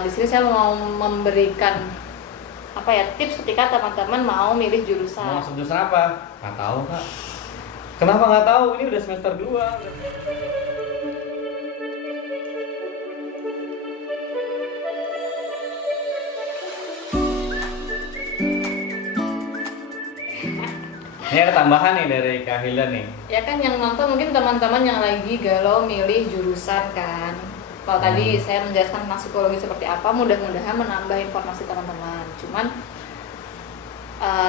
Di sini saya mau memberikan tips ketika teman-teman mau milih Mau jurusan. masuk jurusan apa? Nggak tahu kak. Kenapa nggak tahu? Ini udah semester 2. Ini ada tambahan nih dari Kak Hilda nih. Ya kan yang nonton mungkin teman-teman yang lagi galau milih jurusan kan. Kalau tadi saya menjelaskan tentang psikologi seperti apa, mudah-mudahan menambah informasi teman-teman. Cuman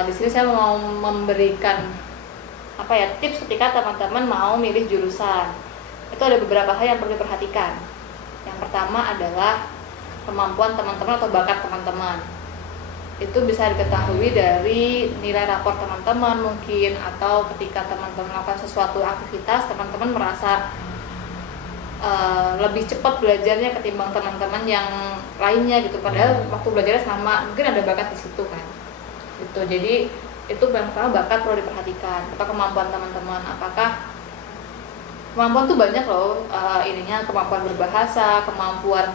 di sini saya mau memberikan tips ketika teman-teman mau milih jurusan. Itu ada beberapa hal yang perlu diperhatikan. Yang pertama adalah kemampuan teman-teman atau bakat teman-teman. Itu bisa diketahui dari nilai rapor teman-teman mungkin, atau ketika teman-teman melakukan sesuatu aktivitas, teman-teman merasa lebih cepat belajarnya ketimbang teman-teman yang lainnya gitu. Padahal waktu belajarnya sama, mungkin ada bakat di situ kan. Gitu. Jadi itu yang pertama, bakat perlu diperhatikan. Atau kemampuan teman-teman, apakah kemampuan tuh banyak loh, kemampuan berbahasa, kemampuan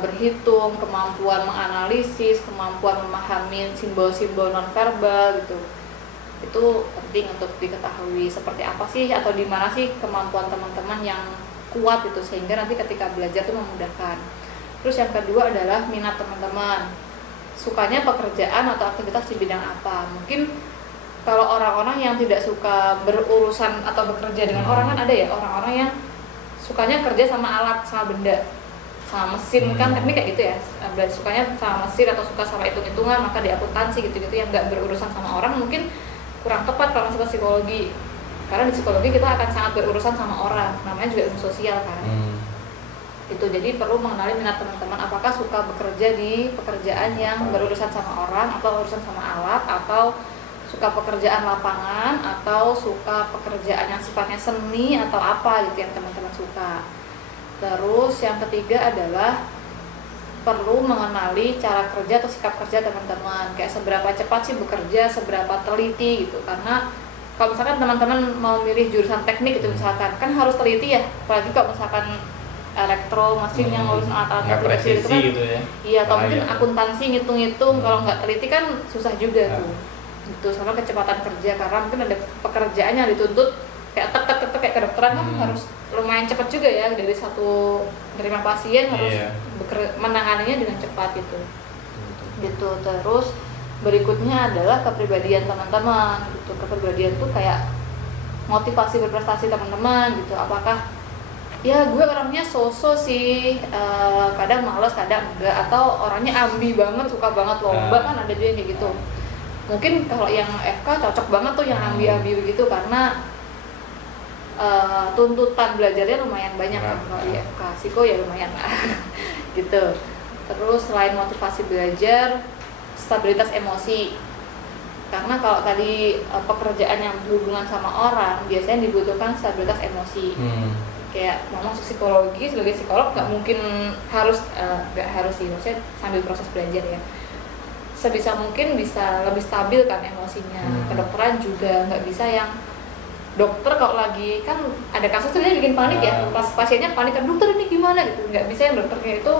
berhitung, kemampuan menganalisis, kemampuan memahami simbol-simbol nonverbal gitu. Itu penting untuk diketahui seperti apa sih atau di mana sih kemampuan teman-teman yang kuat itu, sehingga nanti ketika belajar itu memudahkan. Terus yang kedua adalah minat teman-teman. Sukanya pekerjaan atau aktivitas di bidang apa? Mungkin kalau orang-orang yang tidak suka berurusan atau bekerja dengan orang, kan ada ya orang-orang yang sukanya kerja sama alat, sama benda, sama mesin kan, teknik kayak gitu ya. Sukanya sama mesin atau suka sama hitung-hitungan, maka di akuntansi gitu-gitu yang nggak berurusan sama orang mungkin kurang tepat kalau masuk ke psikologi. Karena di psikologi kita akan sangat berurusan sama orang, namanya juga ilmu sosial kan. Itu jadi perlu mengenali minat teman-teman, apakah suka bekerja di pekerjaan yang berurusan sama orang atau urusan sama alat, atau suka pekerjaan lapangan, atau suka pekerjaan yang sifatnya seni atau apa gitu yang teman-teman suka. Terus yang ketiga adalah perlu mengenali cara kerja atau sikap kerja teman-teman, kayak seberapa cepat sih bekerja, seberapa teliti gitu. Karena kalau misalkan teman-teman mau milih jurusan teknik itu misalkan, kan harus teliti ya, apalagi kalau misalkan elektro, mesin yang ngurusin alat-alat presisi itu kan, gitu ya. iya, atau mungkin akuntansi ngitung-ngitung, kalau nggak teliti kan susah juga tuh. Gitu, sama kecepatan kerja, karena mungkin ada pekerjaan yang dituntut kayak tek kayak kedokteran kan harus lumayan cepat juga ya, dari satu menerima pasien harus menanganinya dengan cepat gitu. Gitu. Terus berikutnya adalah kepribadian teman-teman gitu. Kepribadian tuh kayak motivasi berprestasi teman-teman gitu. Apakah ya gue orangnya so-so sih, kadang malas kadang enggak, atau orangnya ambi banget, suka banget lomba, kan ada juga kayak gitu. Mungkin kalau yang FK cocok banget tuh yang ambi-ambi begitu, karena tuntutan belajarnya lumayan banyak kan kalau di FK. Psiko ya lumayan lah gitu. Terus selain motivasi belajar, stabilitas emosi. Karena kalau tadi pekerjaan yang berhubungan sama orang biasanya dibutuhkan stabilitas emosi. Kayak mau masuk psikologi, sebagai psikolog nggak mungkin harus, nggak harus sih, maksudnya sambil proses belajar ya, sebisa mungkin bisa lebih stabil kan emosinya. Kedokteran juga nggak bisa yang dokter kalau lagi kan ada kasus tuh dia bikin panik ya, pas pasiennya panik kan, dokter ini gimana gitu, nggak bisa yang dokternya itu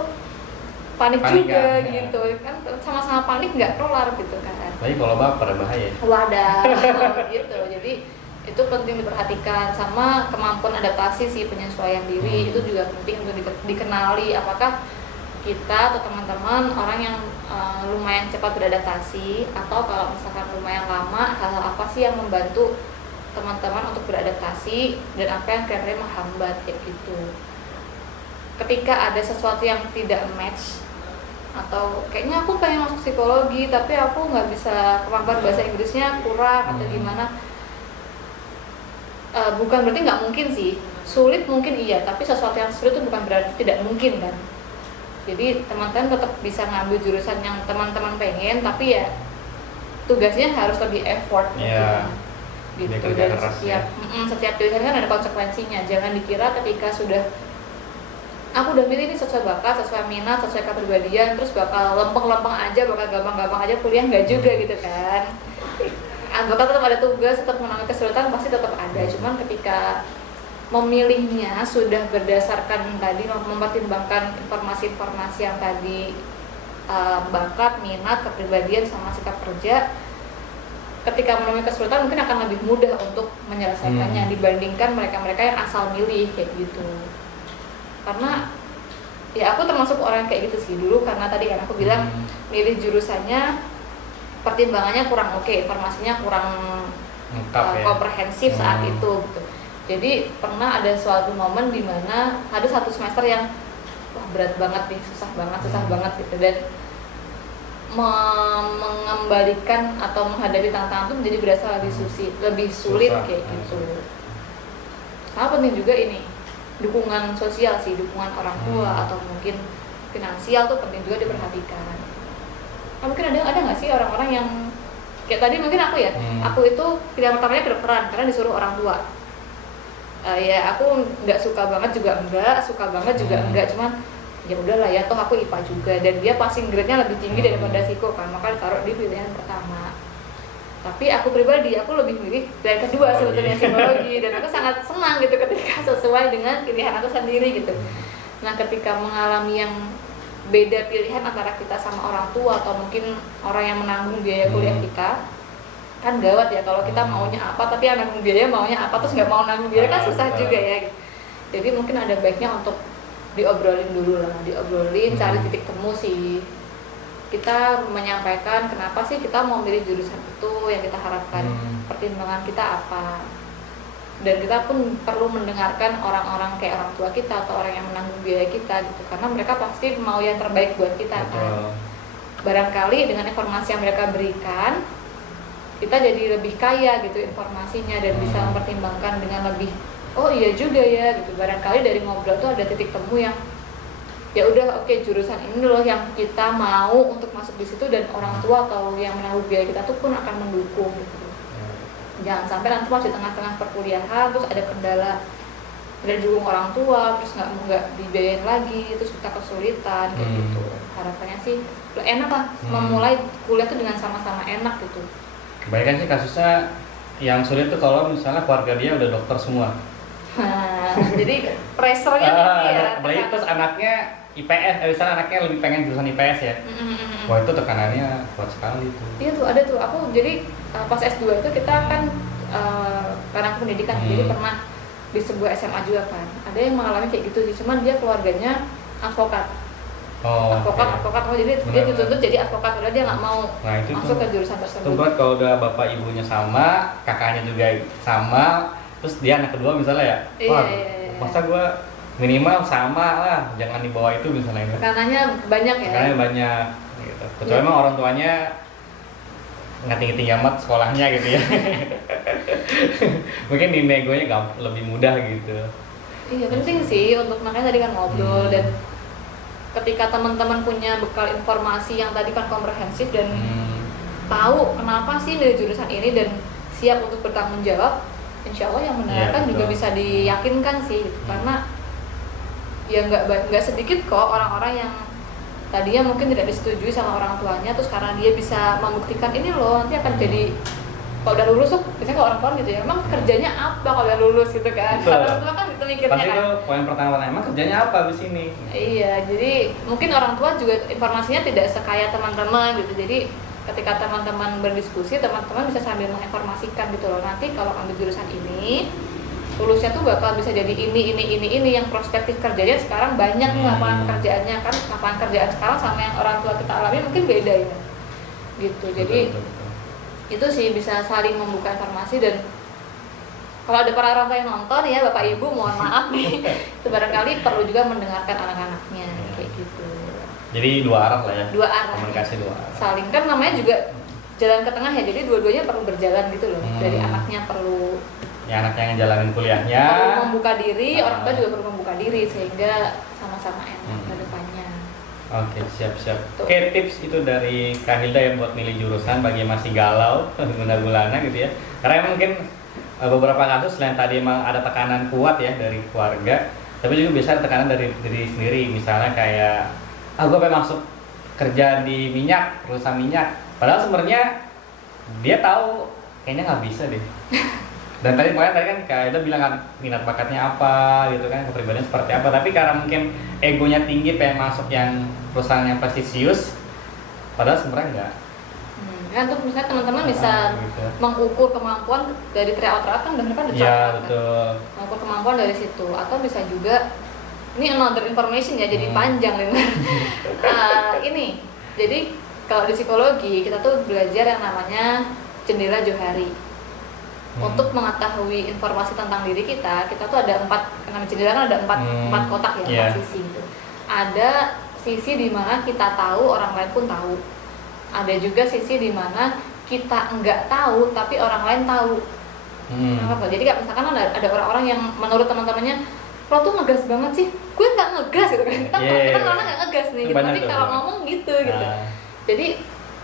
panik juga gitu kan, sama-sama panik nggak kelar gitu kan. Tapi kalau baper bahaya. Wadah gitu. Jadi itu penting diperhatikan, sama kemampuan adaptasi sih, penyesuaian diri itu juga penting untuk dikenali. Apakah kita atau teman-teman orang yang lumayan cepat beradaptasi, atau kalau misalkan lumayan lama, hal-hal apa sih yang membantu teman-teman untuk beradaptasi dan apa yang kira-kira menghambat kayak gitu. Ketika ada sesuatu yang tidak match, atau kayaknya aku pengen masuk psikologi tapi aku nggak bisa, kemampuan bahasa Inggrisnya kurang atau gimana, bukan berarti nggak mungkin sih, sulit mungkin iya, tapi sesuatu yang sulit itu bukan berarti tidak mungkin kan. Jadi teman-teman tetap bisa ngambil jurusan yang teman-teman pengen, tapi ya tugasnya harus lebih effort gitu. Dan setiap pilihan kan ada konsekuensinya. Jangan dikira ketika sudah aku udah milih ini sesuai bakat, sesuai minat, sesuai kepribadian, terus bakal lempeng-lempeng aja, bakal gampang-gampang aja kuliah, nggak juga gitu kan. Bakal tetap ada tugas, tetap mengalami kesulitan, pasti tetap ada. Cuman ketika memilihnya sudah berdasarkan tadi mempertimbangkan informasi-informasi yang tadi, bakat, minat, kepribadian sama sikap kerja, ketika menemui kesulitan mungkin akan lebih mudah untuk menyelesaikannya dibandingkan mereka-mereka yang asal milih kayak gitu. Karena ya aku termasuk orang kayak gitu sih dulu, karena tadi kan aku bilang milih jurusannya pertimbangannya kurang oke, informasinya kurang komprehensif saat itu gitu. Jadi pernah ada suatu momen di mana ada satu semester yang wah berat banget nih, susah banget gitu, dan mengembalikan atau menghadapi tantangan itu menjadi berasa lebih sulit kayak gitu. Sama penting juga ini dukungan sosial sih, dukungan orang tua atau mungkin finansial tuh penting juga diperhatikan. Nah, mungkin ada nggak sih orang-orang yang kayak tadi mungkin aku ya, aku itu pilihan pertamanya kedokteran karena disuruh orang tua. Ya aku nggak suka banget juga enggak, suka banget juga enggak, cuman ya udahlah ya, toh aku IPA juga dan dia passing grade-nya lebih tinggi daripada Siko kan, maka ditaruh di pilihan pertama. Tapi aku pribadi, aku lebih milih pilihan kedua sebetulnya, psikologi, dan aku sangat senang gitu ketika sesuai dengan pilihan aku sendiri gitu. Nah ketika mengalami yang beda pilihan antara kita sama orang tua atau mungkin orang yang menanggung biaya kuliah kita, kan gawat ya kalau kita maunya apa tapi yang nanggung biaya maunya apa terus nggak mau nanggung biaya kan susah juga ya. Jadi mungkin ada baiknya untuk diobrolin dulu lah, cari titik temu sih. Kita menyampaikan kenapa sih kita mau milih jurusan itu, yang kita harapkan, pertimbangan kita apa. Dan kita pun perlu mendengarkan orang-orang kayak orang tua kita atau orang yang menanggung biaya kita gitu, karena mereka pasti mau yang terbaik buat kita kan. Barangkali dengan informasi yang mereka berikan kita jadi lebih kaya gitu informasinya dan bisa mempertimbangkan dengan lebih, oh iya juga ya gitu. Barangkali dari ngobrol tuh ada titik temu yang ya udah oke, jurusan ini loh yang kita mau untuk masuk di situ, dan orang tua atau yang menanggung biaya kita tuh pun akan mendukung gitu. Jangan sampai nanti pas di tengah-tengah perkuliahan terus ada kendala dari dukung orang tua, terus nggak dibiayain lagi, terus kita kesulitan kayak gitu. Harapannya sih enak lah, memulai kuliah tuh dengan sama-sama enak gitu. Kebanyakan sih kasusnya yang sulit tuh kalau misalnya keluarga dia udah dokter semua. Jadi pressure-nya tinggi ya. Apalagi terus anaknya IPS, misalnya anaknya lebih pengen jurusan IPS ya. Wah itu tekanannya kuat sekali tuh. Iya tuh ada tuh. Aku jadi pas S2 itu kita kan karena aku pendidikan, jadi pernah di sebuah SMA juga kan. Ada yang mengalami kayak gitu sih, cuman dia keluarganya advokat. Advokat, jadi dia dituntut jadi advokat, udah dia nggak mau masuk ke jurusan tersebut. Itu kalau udah bapak ibunya sama, kakaknya juga sama, terus dia anak kedua misalnya ya, masa gua minimal sama lah, jangan di bawah itu misalnya. Tekanannya banyak ya. Tekanannya banyak, gitu. Kecuali emang orang tuanya nggak tinggi-tinggi amat sekolahnya gitu ya. Mungkin di negonya lebih mudah gitu. Iya penting sih untuk, makanya tadi kan ngobrol dan ketika teman-teman punya bekal informasi yang tadi kan komprehensif dan tahu kenapa sih milih jurusan ini dan siap untuk bertanggung jawab, insya Allah yang mendengarkan juga bisa diyakinkan sih gitu. Karena ya nggak sedikit kok orang-orang yang tadinya mungkin tidak disetujui sama orang tuanya, terus karena dia bisa membuktikan ini loh nanti akan jadi, kalau udah lulus tuh biasanya kalau orang tua gitu ya, emang kerjanya apa kalau udah lulus gitu kan. Orang tua kan itu mikirnya pasti kan. Itu poin pertama, emang kerjanya apa di sini? Iya, jadi mungkin orang tua juga informasinya tidak sekaya teman-teman gitu. Jadi ketika teman-teman berdiskusi, teman-teman bisa sambil menginformasikan gitu loh. Nanti kalau ambil jurusan ini, lulusnya tuh bakal bisa jadi ini yang prospektif kerjanya sekarang banyak nih lapangan pekerjaannya kan. Lapangan kerjaan sekarang sama yang orang tua kita alami mungkin beda ya. Gitu. Jadi betul. Itu sih bisa saling membuka informasi, dan kalau ada para orang tua yang nonton ya Bapak Ibu mohon maaf nih, itu barangkali perlu juga mendengarkan anak-anaknya kayak gitu. Jadi dua arah lah ya. Dua arah. Komunikasi dua arah. Saling, kan namanya juga jalan ke tengah ya, jadi dua-duanya perlu berjalan gitu loh. Dari anaknya perlu anaknya yang jalanin kuliahnya perlu membuka diri, orang tua juga perlu membuka diri sehingga sama-sama enak ke depannya. Oke, siap-siap. Oke, tips itu dari Kak Hilda yang buat milih jurusan bagi yang masih galau guna-gulana gitu ya. Karena mungkin beberapa kasus selain tadi emang ada tekanan kuat ya dari keluarga, tapi juga bisa ada tekanan dari diri sendiri. Misalnya kayak, gue pengen masuk kerja di minyak, perusahaan minyak. Padahal sebenarnya dia tahu kayaknya nggak bisa deh. Dan tadi kan Kak Ida bilang kan minat bakatnya apa gitu kan, kepribadian seperti apa. Tapi karena mungkin egonya tinggi pengen masuk yang perusahaan yang prestisius, padahal sebenarnya enggak. Kan tuh misalnya teman-teman bisa gitu. mengukur kemampuan dari tryout kan dan mereka udah Iya, tryout kan. betul. Mengukur kemampuan dari situ, atau bisa juga ini another information ya, jadi panjang nih. Ini jadi kalau di psikologi kita tuh belajar yang namanya jendela Johari. Untuk mengetahui informasi tentang diri kita tuh ada 4, karena jendela kan ada 4 kotak ya, 4 sisi gitu. Ada sisi di mana kita tahu, orang lain pun tahu. Ada juga sisi di mana kita enggak tahu tapi orang lain tahu. Jadi kayak misalkan ada orang-orang yang menurut teman-temannya, lo tuh ngegas banget sih, gue nggak ngegas gitu kan. Kita orang nggak ngegas nih, gitu. Tapi kalau ngomong gitu. Jadi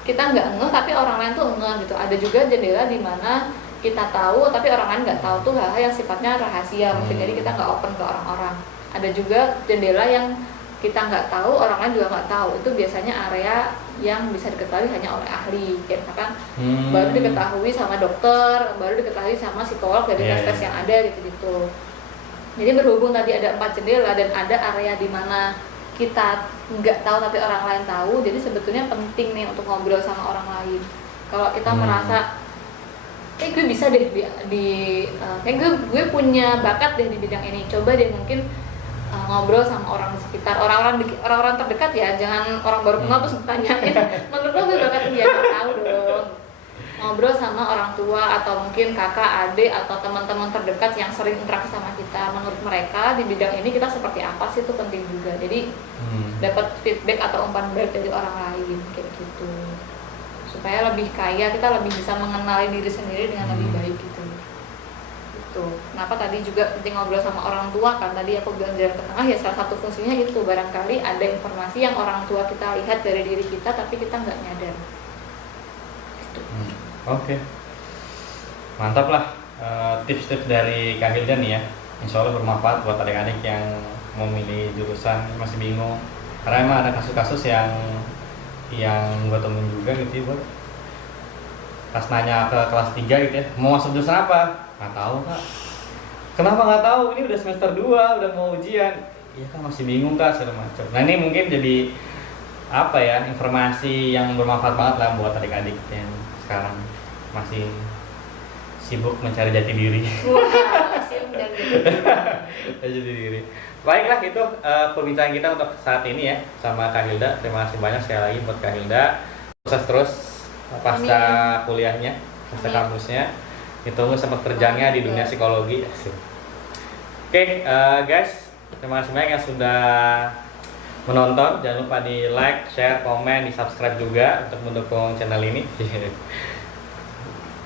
kita nggak ngeh tapi orang lain tuh ngeh gitu. Ada juga jendela di mana kita tahu tapi orang lain nggak tahu, tuh hal-hal yang sifatnya rahasia mungkin, jadi kita nggak open ke orang-orang. Ada juga jendela yang kita nggak tahu, orang lain juga nggak tahu, itu biasanya area yang bisa diketahui hanya oleh ahli, kayak misalkan baru diketahui sama dokter, baru diketahui sama psikolog dari tes-tes yang ada gitu-gitu. Jadi berhubung tadi ada 4 jendela dan ada area di mana kita nggak tahu tapi orang lain tahu, jadi sebetulnya penting nih untuk ngobrol sama orang lain. Kalau kita merasa gue bisa deh kayak gue punya bakat deh di bidang ini, coba deh mungkin ngobrol sama orang di sekitar, orang-orang terdekat ya, jangan orang baru kenal terus ditanyain menurut lo gue bakat dia, nggak tahu dong. Ngobrol sama orang tua atau mungkin kakak, adik atau teman-teman terdekat yang sering interaksi sama kita, menurut mereka di bidang ini kita seperti apa sih, itu penting juga. Jadi dapat feedback atau umpan balik dari orang lain kayak gitu, supaya lebih kaya, kita lebih bisa mengenali diri sendiri dengan lebih baik gitu. Kenapa tadi juga penting ngobrol sama orang tua kan, tadi aku bilang jalan ke tengah ya, salah satu fungsinya itu, barangkali ada informasi yang orang tua kita lihat dari diri kita tapi kita nggak nyadar gitu. Oke. Mantap lah tips-tips dari Kak Hilda nih ya, insya Allah bermanfaat buat adik-adik yang mau milih jurusan masih bingung, karena emang ada kasus-kasus yang gue temuin juga gitu ya, buat pas nanya ke kelas 3 gitu ya, mau masuk jurusan apa? Nggak tahu Kak. Kenapa nggak tahu? Ini udah semester 2, udah mau ujian. Iya kan masih bingung Kak, segala macam. Nah ini mungkin jadi apa ya, informasi yang bermanfaat banget lah buat adik-adik yang sekarang masih sibuk mencari jati diri. Wah, sibuk Jati diri. Baiklah, itu perbincangan kita untuk saat ini ya sama Kak Hilda. Terima kasih banyak sekali lagi buat Kak Hilda. Sukses terus pasca kuliahnya, pasca kampusnya. Ditunggu sempat kerjanya di dunia psikologi. Oke, guys, terima kasih banyak yang sudah menonton. Jangan lupa di like, share, komen, di subscribe juga untuk mendukung channel ini.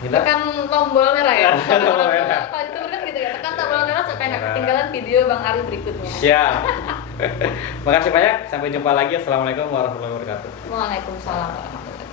Tekan tombol merah ya. Tombol merah. Kalau itu benar gitu ya, tekan tombol merah supaya nggak ketinggalan video Bang Ari berikutnya. Siap. Makasih banyak. Sampai jumpa lagi. Assalamualaikum warahmatullahi wabarakatuh. Waalaikumsalam warahmatullahi wabarakatuh.